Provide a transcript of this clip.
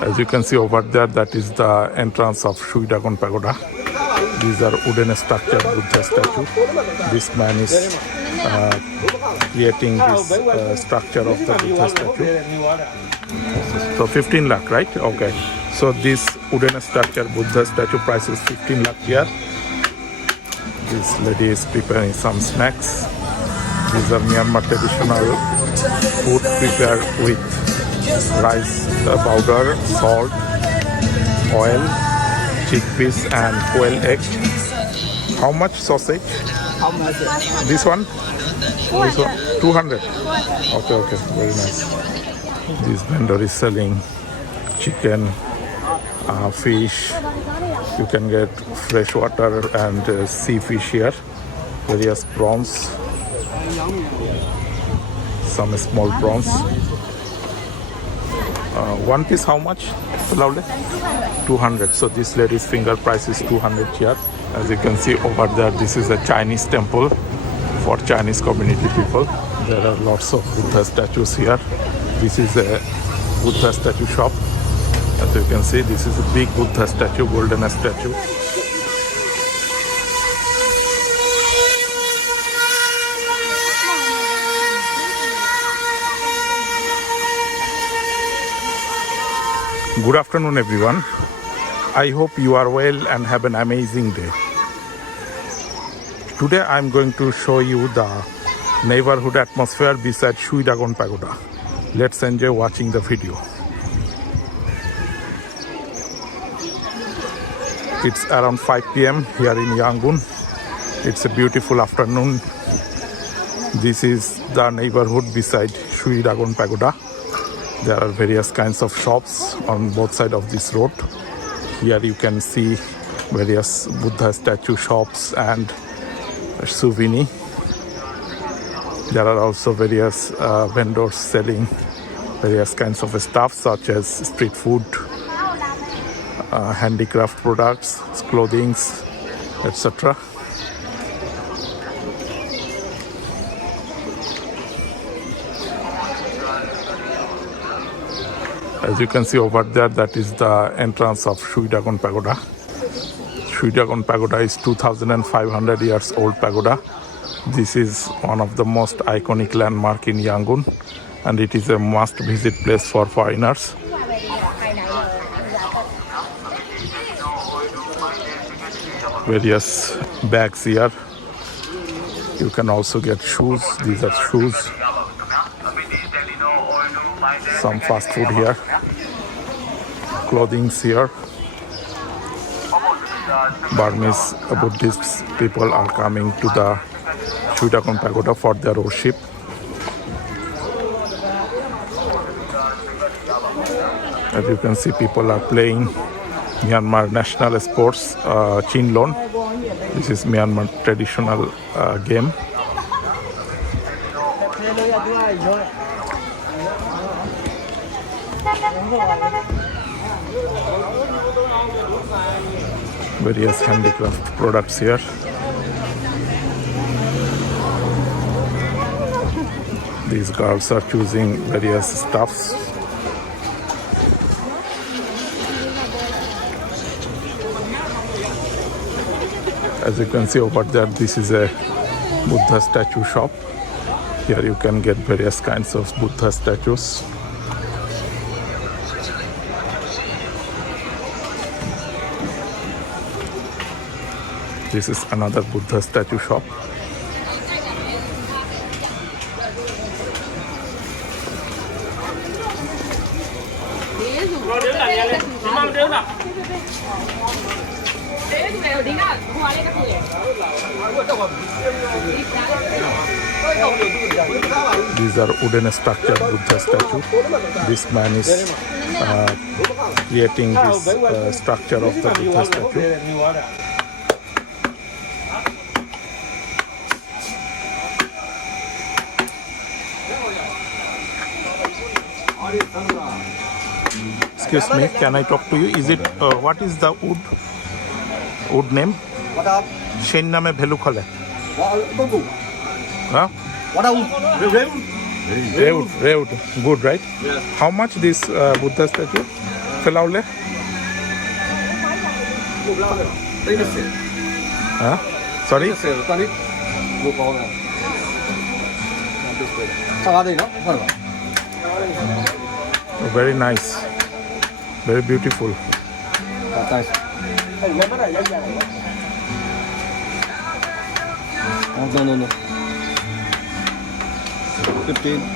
As you can see over there, that is the entrance of Shwedagon Pagoda. These are wooden structured Buddha statue. This man is creating this structure of the Buddha statue. So 15 lakh, right? Okay. So this wooden structure Buddha statue price is 15 lakh here. This lady is preparing some snacks. These are Myanmar traditional food prepared with rice powder, salt, oil, chickpeas and quail egg. How much sausage? How much? This one? This one? 200. Okay, very nice. This vendor is selling chicken, fish. You can get fresh water and sea fish here. Various prawns. Some small prawns. One piece how much? Lovely. 200. So this lady's finger price is 200 here. As you can see over there, this is a Chinese temple for Chinese community people. There are lots of Buddha statues here. This is a Buddha statue shop. As you can see, this is a big Buddha statue, golden statue. Good afternoon, everyone. I hope you are well and have an amazing day. Today I am going to show you the neighborhood atmosphere beside Shwedagon Pagoda. Let's enjoy watching the video. It's around 5 p.m. here in Yangon. It's a beautiful afternoon. This is the neighborhood beside Shwedagon Pagoda. There are various kinds of shops on both sides of this road. Here you can see various Buddha statue shops and souvenir. There are also various vendors selling various kinds of stuff such as street food, handicraft products, clothing, etc. As you can see over there, that is the entrance of Shwedagon Pagoda. Shwedagon Pagoda is 2,500 years old pagoda. This is one of the most iconic landmark in Yangon, and it is a must-visit place for foreigners. Various bags here. You can also get shoes. These are shoes. Some fast food here. Clothing here. Burmese Buddhist people are coming to the Shwedagon Pagoda for their worship. As you can see, people are playing Myanmar national sports, Chin Lon. This is Myanmar traditional game. Various handicraft products here. These girls are choosing various stuffs. As you can see over there, this is a Buddha statue shop. Here you can get various kinds of Buddha statues. This is another Buddha statue shop. These are wooden structured Buddha statue. This man is creating this structure of the Buddha statue. Excuse me, can I talk to you? Is it what is the wood name? Shen name bhelu khale. Huh? Reud. Good, right? Yes. How much this Buddha statue? Felaule? Huh? Sorry? Oh, very nice. Very beautiful. No. 15.